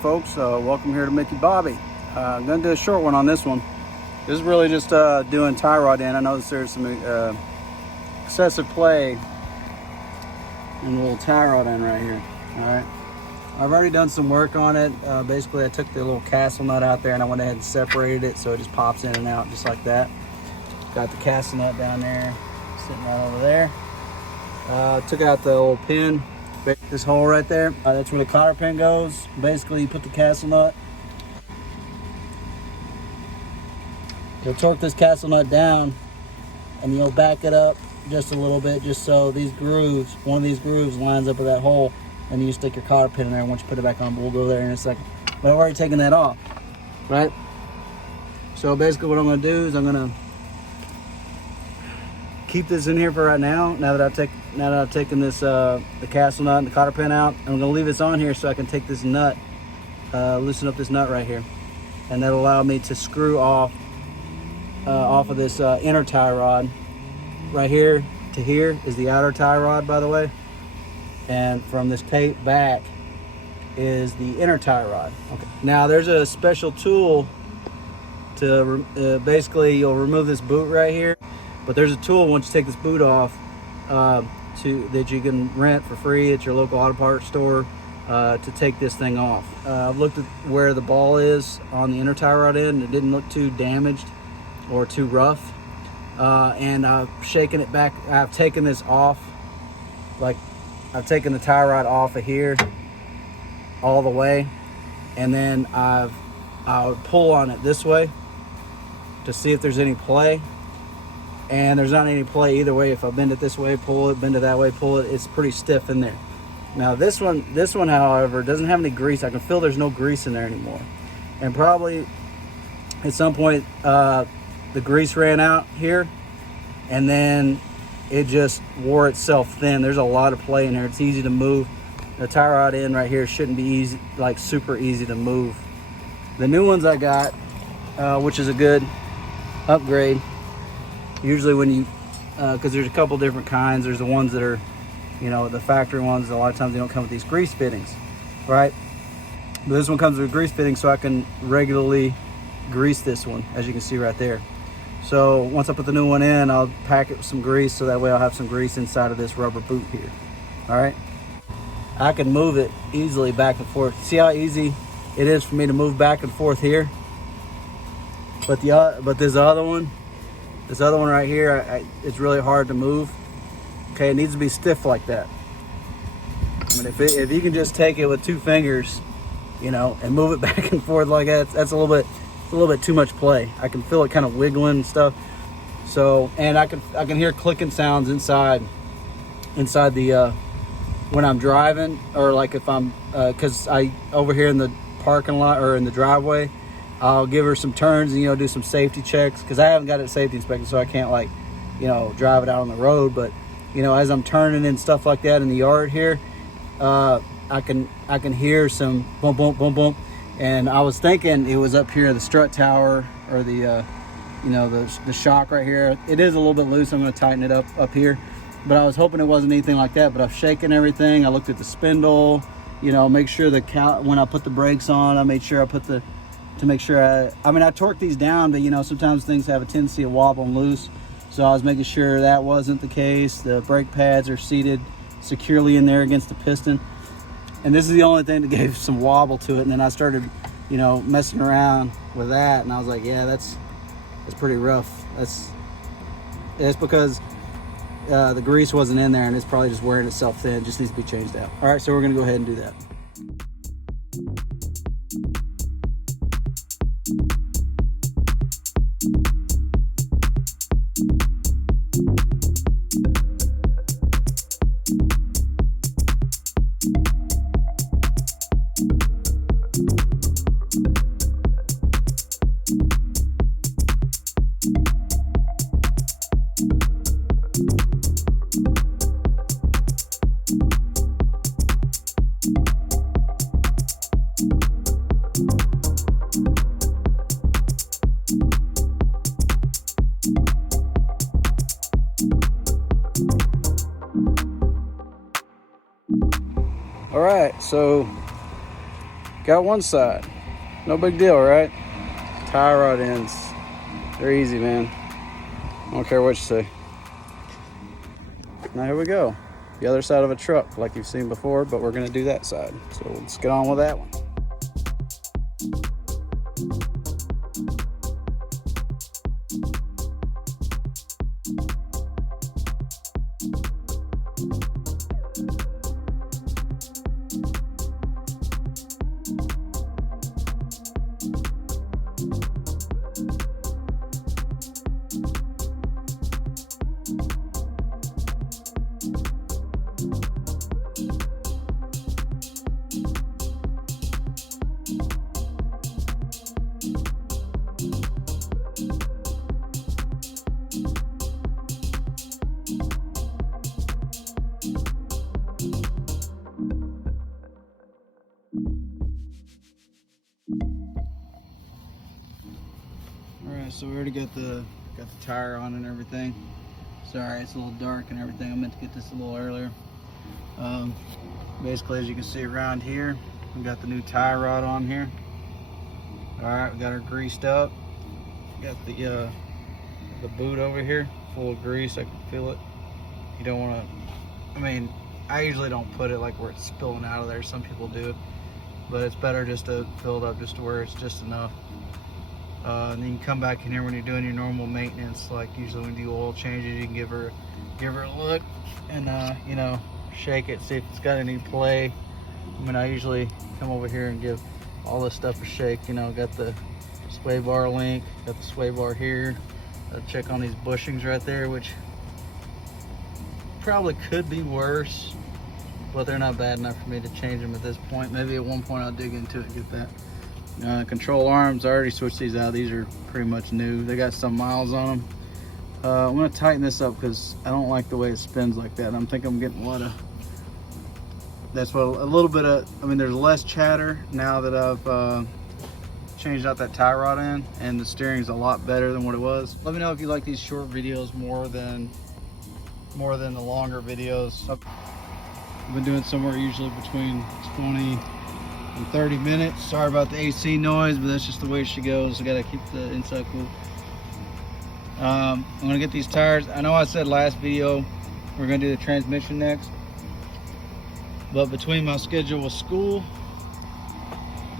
folks, welcome here to Mickey Bobby. I'm going to do a short one on this one. This is really just doing tie rod in. I noticed there's some excessive play in the little tie rod end right here. Alright, I've already done some work on it. Basically I took the little castle nut out there and I went ahead and separated it so it just pops in and out just like that. Got the castle nut down there, sitting right over there. Took out the old pin, this hole right there. That's where the cotter pin goes. Basically, you put the castle nut. You'll torque this castle nut down, and you'll back it up just a little bit, just so these grooves, one of these grooves lines up with that hole, and you stick your cotter pin in there. Once you put it back on, we'll go there in a second. But I've already taken that off, right? So basically, what I'm going to do is I'm going to keep this in here for right now. Now that I've taken this the castle nut and the cotter pin out, I'm gonna leave this on here so I can take this nut, loosen up this nut right here, and that'll allow me to screw off of this inner tie rod. Right here to here is the outer tie rod, by the way, and from this tape back is the inner tie rod. Okay. Now there's a special tool to basically you'll remove this boot right here. But there's a tool once you take this boot off that you can rent for free at your local auto parts store to take this thing off. I've looked at where the ball is on the inner tie rod end. It didn't look too damaged or too rough. And I've shaken it back. I've taken this off. Like I've taken the tie rod off of here all the way. And then I would pull on it this way to see if there's any play. And there's not any play either way. If I bend it this way, pull it, bend it that way, pull it, it's pretty stiff in there. Now this one, however, doesn't have any grease. I can feel there's no grease in there anymore. And probably at some point, the grease ran out here, and then it just wore itself thin. There's a lot of play in there. It's easy to move. The tie rod end right here shouldn't be easy, like super easy to move. The new ones I got, which is a good upgrade. Usually when you, because there's a couple different kinds. There's the ones that are, the factory ones. A lot of times they don't come with these grease fittings, right? But this one comes with grease fittings, so I can regularly grease this one, as you can see right there. So once I put the new one in, I'll pack it with some grease, so that way I'll have some grease inside of this rubber boot here. All right? I can move it easily back and forth. See how easy it is for me to move back and forth here? But this other one right here, it's really hard to move. Okay, it needs to be stiff like that. I mean, if you can just take it with two fingers, and move it back and forth like that, it's a little bit too much play. I can feel it kind of wiggling and stuff. So, and I can hear clicking sounds inside the when I'm driving, or like if I'm because I over here in the parking lot or in the driveway, I'll give her some turns and, do some safety checks, because I haven't got it safety inspected, so I can't drive it out on the road. But, as I'm turning and stuff like that in the yard here, I can hear some boom, boom, boom, boom. And I was thinking it was up here, the strut tower, or the shock right here. It is a little bit loose. I'm going to tighten it up here. But I was hoping it wasn't anything like that. But I've shaken everything. I looked at the spindle, make sure when I put the brakes on, I made sure I put to make sure I torque these down, but sometimes things have a tendency of wobbling loose. So I was making sure that wasn't the case. The brake pads are seated securely in there against the piston. And this is the only thing that gave some wobble to it. And then I started, messing around with that, and I was like, yeah, that's pretty rough. That's because the grease wasn't in there, and it's probably just wearing itself thin. It just needs to be changed out. All right, so we're gonna go ahead and do that. All right, so got one side. No big deal, right? Tie rod ends. They're easy, man. I don't care what you say. Now here we go. The other side of a truck like you've seen before, but we're gonna do that side. So let's get on with that one. Alright, so we already got the tire on and everything. Sorry, it's a little dark and everything. I meant to get this a little earlier. Basically, as you can see around here, we got the new tie rod on here. Alright, we got her greased up. Got the boot over here full of grease. I can feel it. You don't want to, I mean, I usually don't put it like where it's spilling out of there. Some people do, but it's better just to fill it up just to where it's just enough. And then you can come back in here when you're doing your normal maintenance, like usually when you do oil changes, you can give her a look and you know, shake it, see if it's got any play. I mean, I usually come over here and give all this stuff a shake. You know, got the sway bar link, got the sway bar here. Check on these bushings right there, which probably could be worse, but they're not bad enough for me to change them at this point. Maybe at one point I'll dig into it and get that. Control arms, I already switched these out. These are pretty much new. They got some miles on them. I'm gonna tighten this up because I don't like the way it spins like that. I'm thinking I'm getting a lot of, that's what, a little bit of, I mean, there's less chatter now that I've changed out that tie rod end, and the steering's a lot better than what it was. Let me know if you like these short videos more than the longer videos. I've been doing somewhere usually between 20 and 30 minutes. Sorry about the AC noise, but that's just the way she goes. I gotta keep the inside cool. I'm gonna get these tires. I know I said last video we're gonna do the transmission next, but between my schedule with school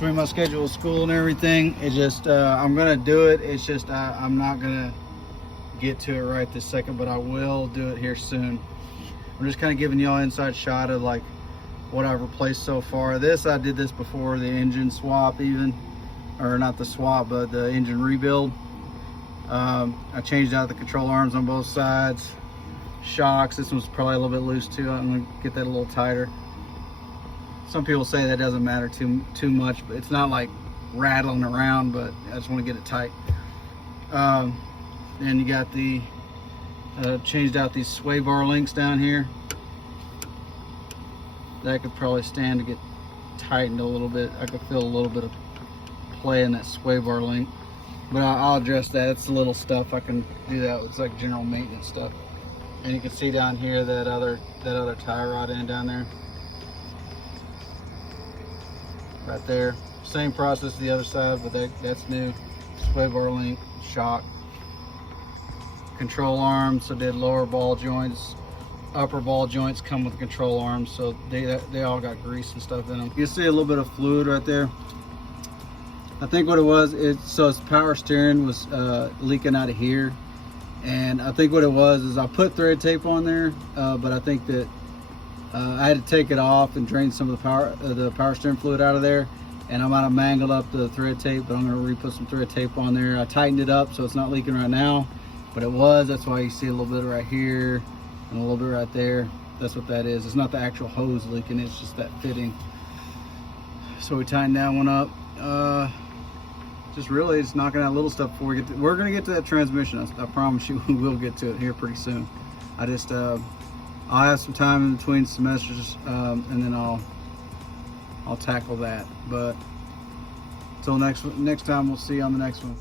and everything, it just I'm gonna do it. It's just I'm not gonna get to it right this second, but I will do it here soon. I'm just kind of giving y'all an inside shot of like what I've replaced so far. I did this before the engine swap, even, or not the swap, but the engine rebuild. I changed out the control arms on both sides. Shocks, this one's probably a little bit loose too. I'm gonna get that a little tighter. Some people say that doesn't matter too much, but it's not like rattling around, but I just want to get it tight. And you got the changed out these sway bar links down here. That could probably stand to get tightened a little bit. I could feel a little bit of play in that sway bar link, but I'll address that. It's the little stuff. I can do that. It's like general maintenance stuff. And you can see down here that other tie rod end down there, right there. Same process the other side, but that's new. Sway bar link, shock, control arms. So did lower ball joints. Upper ball joints come with control arms, so they all got grease and stuff in them. You can see a little bit of fluid right there. I think what it was, so its power steering was leaking out of here, and I think what it was is I put thread tape on there, but I think that I had to take it off and drain some of the power steering fluid out of there, and I might have mangled up the thread tape, but I'm going to re-put some thread tape on there. I tightened it up so it's not leaking right now, but it was. That's why you see a little bit right here and a little bit right there. That's what that is. It's not the actual hose leaking, it's just that fitting. So we tightened that one up. Just really, it's knocking out little stuff before we get to, we're gonna get to that transmission. I promise you we will get to it here pretty soon. I just I'll have some time in between semesters, and then I'll tackle that. But until next time, we'll see you on the next one.